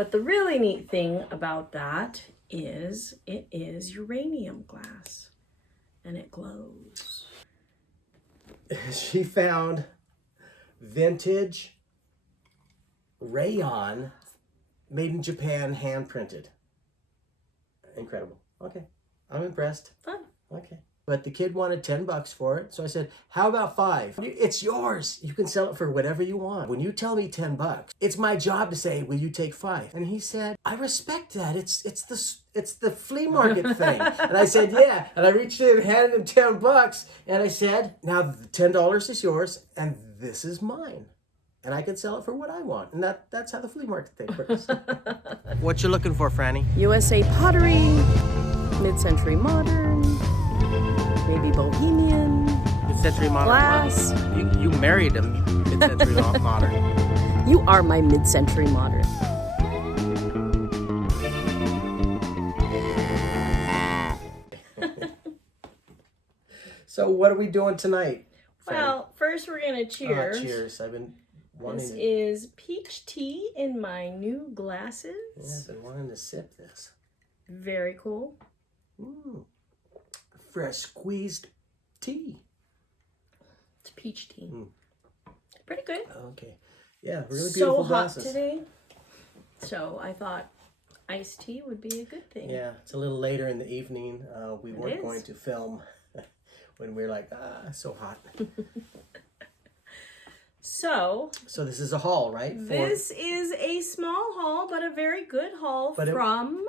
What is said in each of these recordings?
But the really neat thing about that is it is uranium glass and it glows. She found vintage rayon made in Japan, hand printed. Incredible. Okay, I'm impressed. Fun. Okay. But the kid wanted $10 for it, so I said, how about 5? It's yours. You can sell it for whatever you want. When you tell me $10, it's my job to say, will you take 5? And he said, I respect that. It's the flea market thing. And I said, yeah. And I reached in and handed him $10, and I said, now the $10 is yours, and this is mine. And I can sell it for what I want. And that's how the flea market thing works. What you looking for, Franny? USA pottery, mid-century modern, maybe bohemian, Mid-century modern. glass. You married a mid-century modern. You are my mid-century modern. So what are we doing tonight, Franny? Well, first we're gonna cheers. Cheers. I've been wanting This to... is peach tea in my new glasses. Yeah, I've been wanting to sip this. Very cool. Fresh squeezed tea. It's peach tea. Pretty good. Okay. Yeah, really beautiful So glasses. hot today. So I thought iced tea would be a good thing. Yeah, it's a little later in the evening. We weren't is. going to film when we were like, so hot. So So this is a haul, right? this is a small haul, but a very good haul But from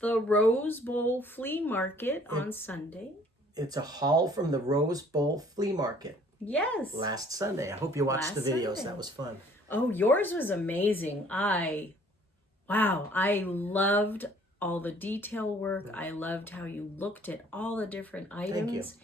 the Rose Bowl Flea Market on Sunday. It's a haul from the Rose Bowl Flea Market Yes. last Sunday. I hope you watched the Last videos. Sunday. That was fun. Oh, yours was amazing. I loved all the detail work. I loved how you looked at all the different items.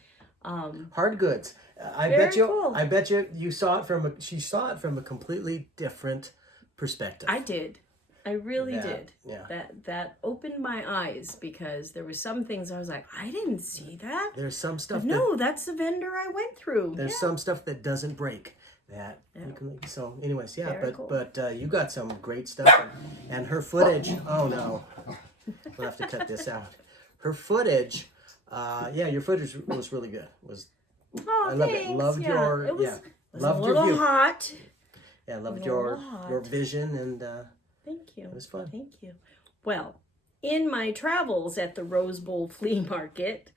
Thank you. Hard goods. Very cool. I bet you saw it from she saw it from a completely different perspective. I did. I really did. Yeah. That opened my eyes because there were some things I was like, I didn't see that. There's some stuff No, that's the vendor I went through. there's some stuff that doesn't break. You can, so anyways, yeah, Very cool. but you got some great stuff and her footage. Oh no. We'll have to cut this out. Her footage, yeah, your footage was really good. Oh, I love thanks. it. Loved your it was, yeah. it was Loved a your little view. hot. Yeah, loved a your little vision and Thank you. it was fun. Thank you. Well, in my travels at the Rose Bowl Flea Market,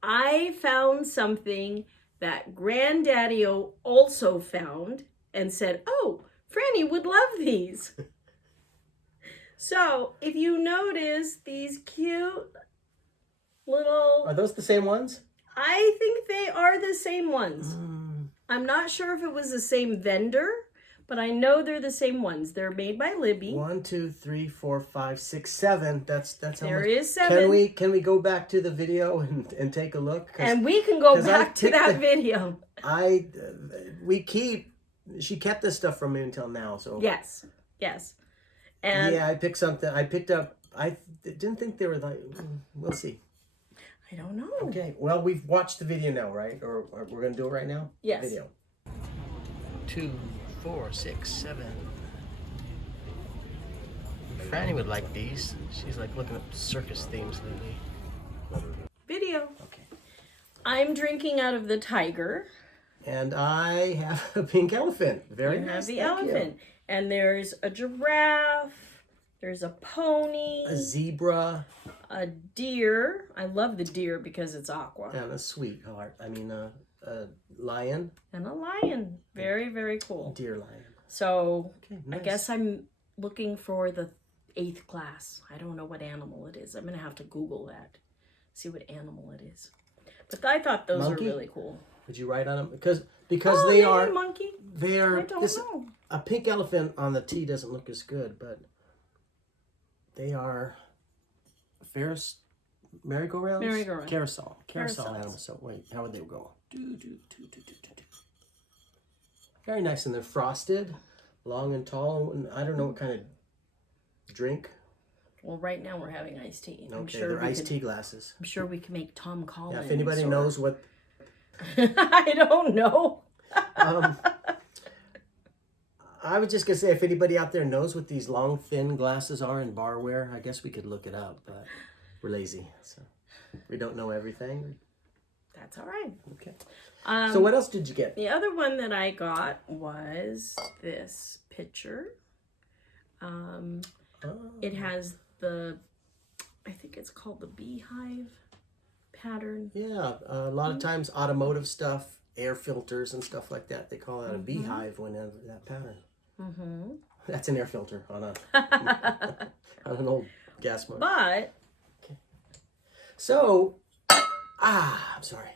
I found something that Grandaddy-o also found and said, oh, Franny would love these. So, if you notice these cute little... Are those the same ones? I think they are the same ones. I'm not sure if it was the same vendor, but I know they're the same ones. They're made by Libby. 1, 2, 3, 4, 5, 6, 7. That's how There much. is 7. Can we go back to the video and take a look? And we can go 'cause back to that video. She kept this stuff from me until now. So Yes. And yeah, I picked something. I picked up. I didn't think they were like. We'll see. I don't know. Okay. Well, we've watched the video now, right? Or we're gonna do it right now. Yes. Video. 2, 4, 6, 7. Franny would like these. She's like looking at circus themes lately. Video. Okay. I'm drinking out of the tiger. And I have a pink elephant. Very You nice. have the Thank you. elephant. And there's a giraffe. There's a pony. A zebra. A deer. I love the deer because it's aqua. And a sweetheart. I mean, a lion. And a lion. Very, very cool. Deer lion. So Okay, I nice. guess I'm looking for the 8th class. I don't know what animal it is. I'm going to have to Google that. See what animal it is. But I thought those Monkey? were really cool. Would you write on them? Because Oh, they maybe are. monkey. They are. I don't know. A pink elephant on the tee doesn't look as good, but they are Ferris merry-go-rounds? Merry-go-round. Carousel Carousels. animals. So wait, how would they go? Very nice, and they're frosted, long and tall. And I don't know what kind of drink. Well, right now we're having iced tea. Okay, they're iced tea glasses. I'm sure we can make Tom Collins. Yeah, if anybody knows what. I don't know. I was just going to say, if anybody out there knows what these long, thin glasses are in barware, I guess we could look it up, but we're lazy, so we don't know everything. That's all right. Okay. So what else did you get? The other one that I got was this picture. It has I think it's called the beehive pattern. Yeah, a lot of times automotive stuff, air filters and stuff like that, they call that a beehive when that pattern. That's an air filter on on an old gas motor. But okay. So, I'm sorry.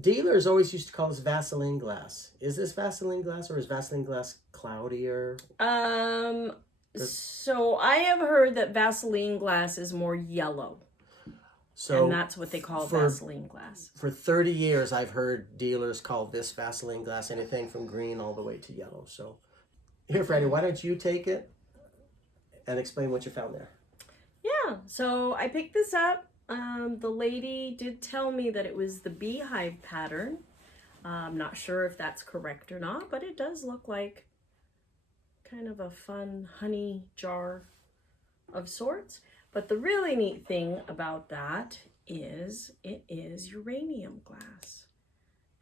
Dealers always used to call this Vaseline glass. Is this Vaseline glass, or is Vaseline glass cloudier? So I have heard that Vaseline glass is more yellow. So and that's what they call Vaseline glass. For 30 years, I've heard dealers call this Vaseline glass anything from green all the way to yellow. So here, Frannie, why don't you take it and explain what you found there? Yeah, so I picked this up. The lady did tell me that it was the beehive pattern. I'm not sure if that's correct or not, but it does look like kind of a fun honey jar of sorts. But the really neat thing about that is it is uranium glass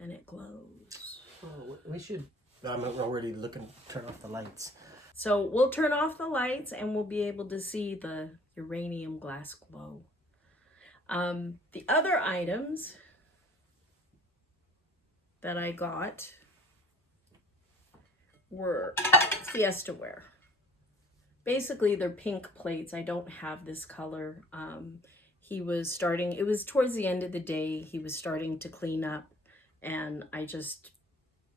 and it glows. Oh, we should, I'm already looking, turn off the lights. So we'll turn off the lights and we'll be able to see the uranium glass glow. The other items that I got were Fiestaware. Basically, they're pink plates. I don't have this color. He was starting, it was towards the end of the day, he was starting to clean up, and I just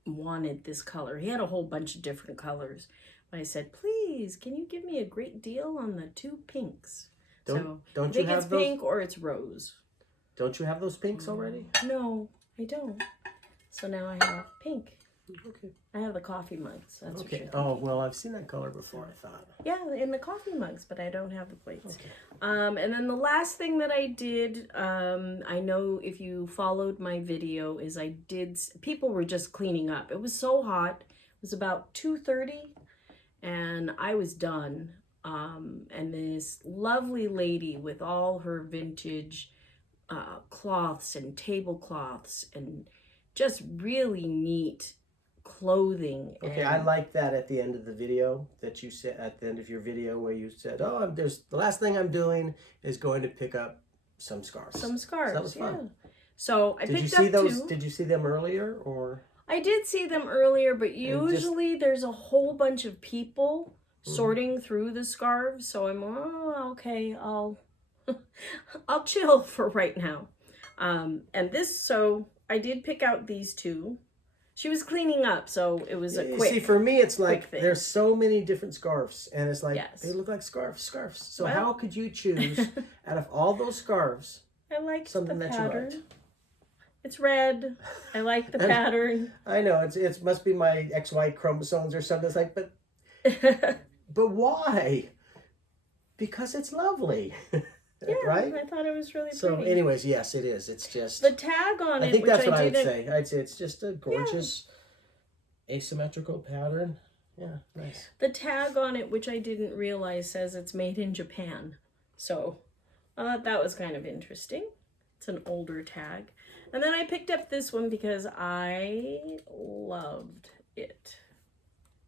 wanted this color. He had a whole bunch of different colors. But I said, please, can you give me a great deal on the 2 pinks? Don't I you think have it's those? pink or it's rose. Don't you have those pinks already? No, I don't. So now I have pink. Okay. I have the coffee mugs. That's Okay. what Oh, well, I've seen that color before, I thought. yeah, in the coffee mugs, but I don't have the plates. Okay. And then the last thing that I did, I know if you followed my video, is people were just cleaning up. It was so hot. It was about 2:30 and I was done. And this lovely lady with all her vintage cloths and tablecloths and just really neat clothing. Okay, and I like that at the end of the video that you said, at the end of your video where you said, oh, the last thing I'm doing is going to pick up some scarves. some scarves. So that was fun. Yeah. So I Did you picked see up those? 2. Did you see them earlier, or? I did see them earlier, but usually there's a whole bunch of people sorting through the scarves. So I'm, oh, okay, I'll chill for right now. So I did pick out these 2. She was cleaning up, so it was a quick. See, for me, it's like thing. there's so many different scarves, and it's like Yes. they look like scarves. So Well. how could you choose out of all those scarves I like something the that you pattern. liked? It's red. I like the And- pattern. I know it must be my XY chromosomes or something. It's like, but why? Because it's lovely. Yeah, right? I thought it was really So, pretty. anyways, yes, it is. It's just. The tag on it, I think which that's what I I would didn't. say. I'd say it's just a gorgeous asymmetrical pattern. Yeah, nice. The tag on it, which I didn't realize, says it's made in Japan. So that was kind of interesting. It's an older tag. And then I picked up this one because I loved it.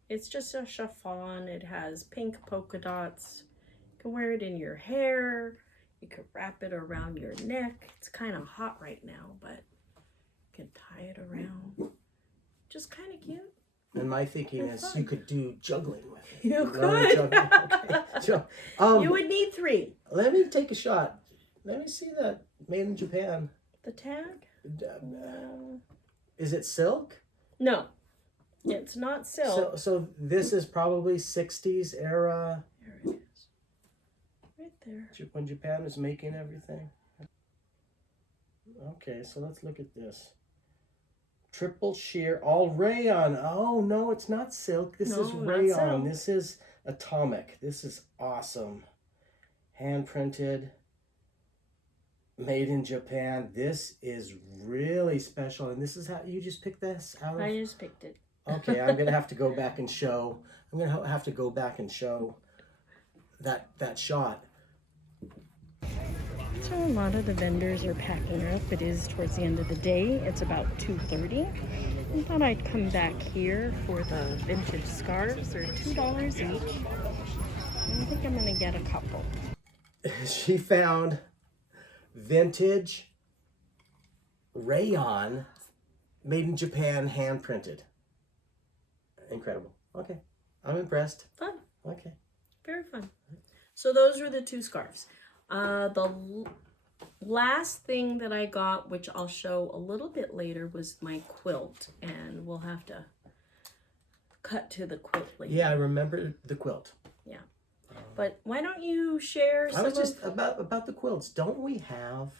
It's just a chiffon. It has pink polka dots. You can wear it in your hair. You could wrap it around your neck. It's kind of hot right now, but you can tie it around. Just kind of cute. And my thinking is fun. you could do juggling with it. You Learn could. juggling. Okay. So, You would need 3. let me take a shot. Let me see that made in Japan. The tag? Is it silk? No, it's not silk. So this is probably 60s era. There it is. Right there. When Japan was making everything. Okay, so let's look at this. Triple sheer, all rayon. Oh, no, it's not silk. This is No, not rayon. silk. This is atomic. This is awesome. Hand printed. Made in Japan. This is really special. And this is how you just picked this out of. I just picked it. Okay, I'm gonna have to go back and show. I'm gonna have to go back and show that shot. So a lot of the vendors are packing up. It is towards the end of the day. It's about 2:30. I thought I'd come back here for the vintage scarves. They're $2 each. And I think I'm gonna get a couple. She found vintage rayon made in Japan, hand printed. Incredible. Okay, I'm impressed. Fun. Okay. Very fun. So those were the two scarves. Last thing that I got, which I'll show a little bit later, was my quilt, and we'll have to cut to the quilt later. Yeah, I remember the quilt. Yeah. But why don't you share some I was just about the quilts. Don't we have,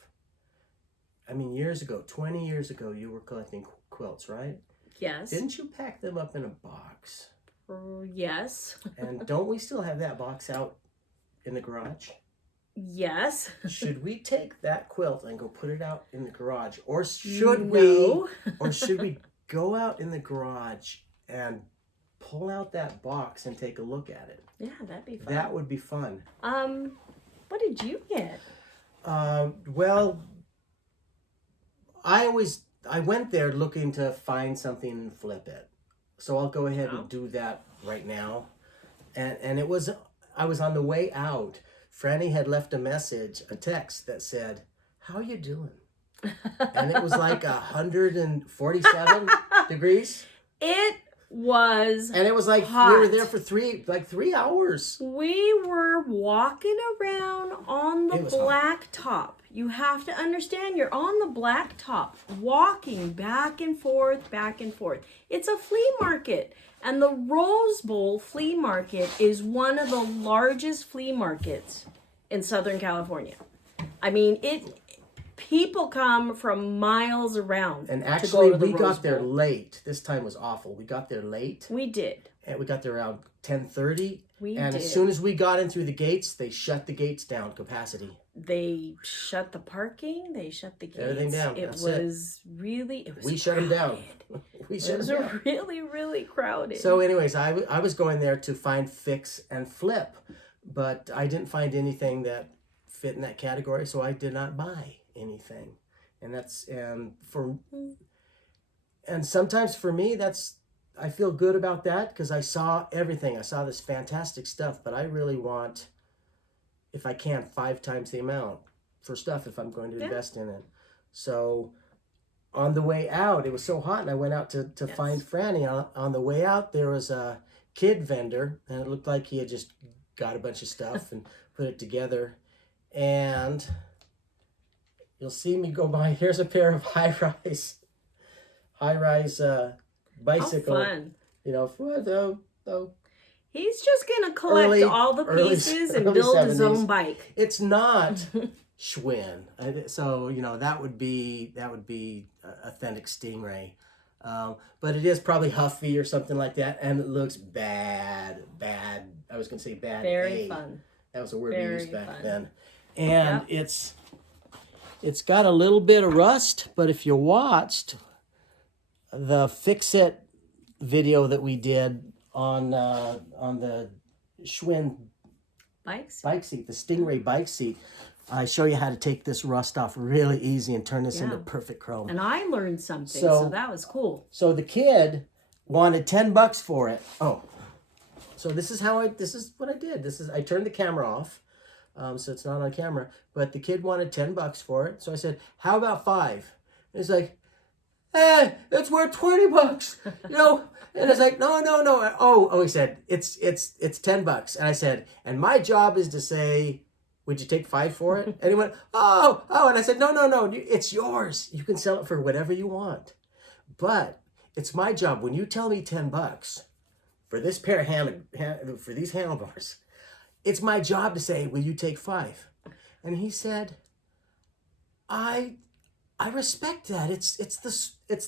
I mean, years ago, 20 years ago, you were collecting quilts, right? Yes. Didn't you pack them up in a box? Yes. And don't we still have that box out in the garage? Yes. Should we take that quilt and go put it out in the garage, or should No. we go out in the garage and pull out that box and take a look at it? Yeah, that'd be fun. That would be fun. What did you get? Well, I went there looking to find something and flip it. So I'll go ahead and do that right now. And I was on the way out. Frannie had left a message, a text that said, "How you doing?" And it was like 147 degrees. It was And it was like hot. we were there for 3 hours. We were walking around on the It was hot. black top. You have to understand, you're on the black top, walking back and forth, back and forth. It's a flea market. And the Rose Bowl Flea Market is one of the largest flea markets in Southern California. I mean, people come from miles around And to actually, go to the we Rose got there Bowl. late. This time was awful. We got there late. We did. And we got there around 10:30. We and did. as soon as we got in through the gates, they shut the gates down, capacity. They shut the parking. They shut the gates. Everything down. It That's was really. It was. We shut them down. We It shut was them down. really, really crowded. So anyways, I was going there to find fix and flip, but I didn't find anything that fit in that category, so I did not buy anything. And sometimes for me, I feel good about that because I saw everything. I saw this fantastic stuff, but I really want, if I can, 5 times the amount for stuff if I'm going to invest in it. So on the way out, it was so hot, and I went out to find Frannie. On the way out, there was a kid vendor, and it looked like he had just got a bunch of stuff and put it together. And you'll see me go by. Here's a pair of high-rise bicycle. How fun. You know, for He's just gonna collect all the pieces and early build his 70s. own bike. It's not Schwinn, so you know that would be authentic Stingray, but it is probably Huffy or something like that, and it looks bad. I was gonna say bad. Very fun. That was a word we Very used back fun. then, and it's got a little bit of rust, but if you watched the Fix It video that we did on the Schwinn Bikes. bike seat, the Stingray bike seat, I show you how to take this rust off really easy and turn this into perfect chrome. And I learned something, so that was cool. So the kid wanted $10 for it. Oh, so this is what I did. I turned the camera off, so it's not on camera. But the kid wanted $10 for it, so I said, "How about 5?" And he's like, "Hey, it's worth $20, you know." And it's like, no. Oh, he said, it's $10. And I said, and my job is to say, "Would you take 5 for it?" And he went, oh. And I said, no, it's yours. You can sell it for whatever you want. But it's my job. When you tell me $10 for this pair of for these handlebars, it's my job to say, "Will you take 5?" And he said, I respect that. It's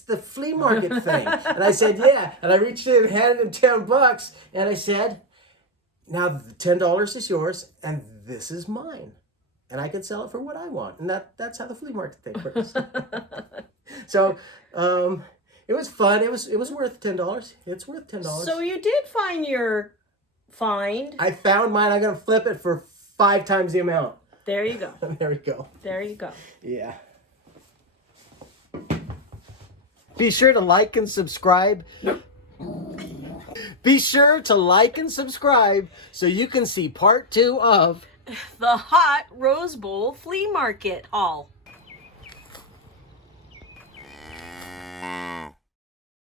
the flea market thing. And I said, "Yeah." And I reached in and handed him $10. And I said, "Now the $10 is yours, and this is mine, and I can sell it for what I want." And that's how the flea market thing works. So it It was fun. It was worth $10. It's worth $10. So you did find your find. I found mine. I'm gonna flip it for 5 times the amount. There you go. There we go. There you go. Yeah. Be sure to like and subscribe. Be sure to like and subscribe so you can see part 2 of The Hot Rose Bowl Flea Market haul.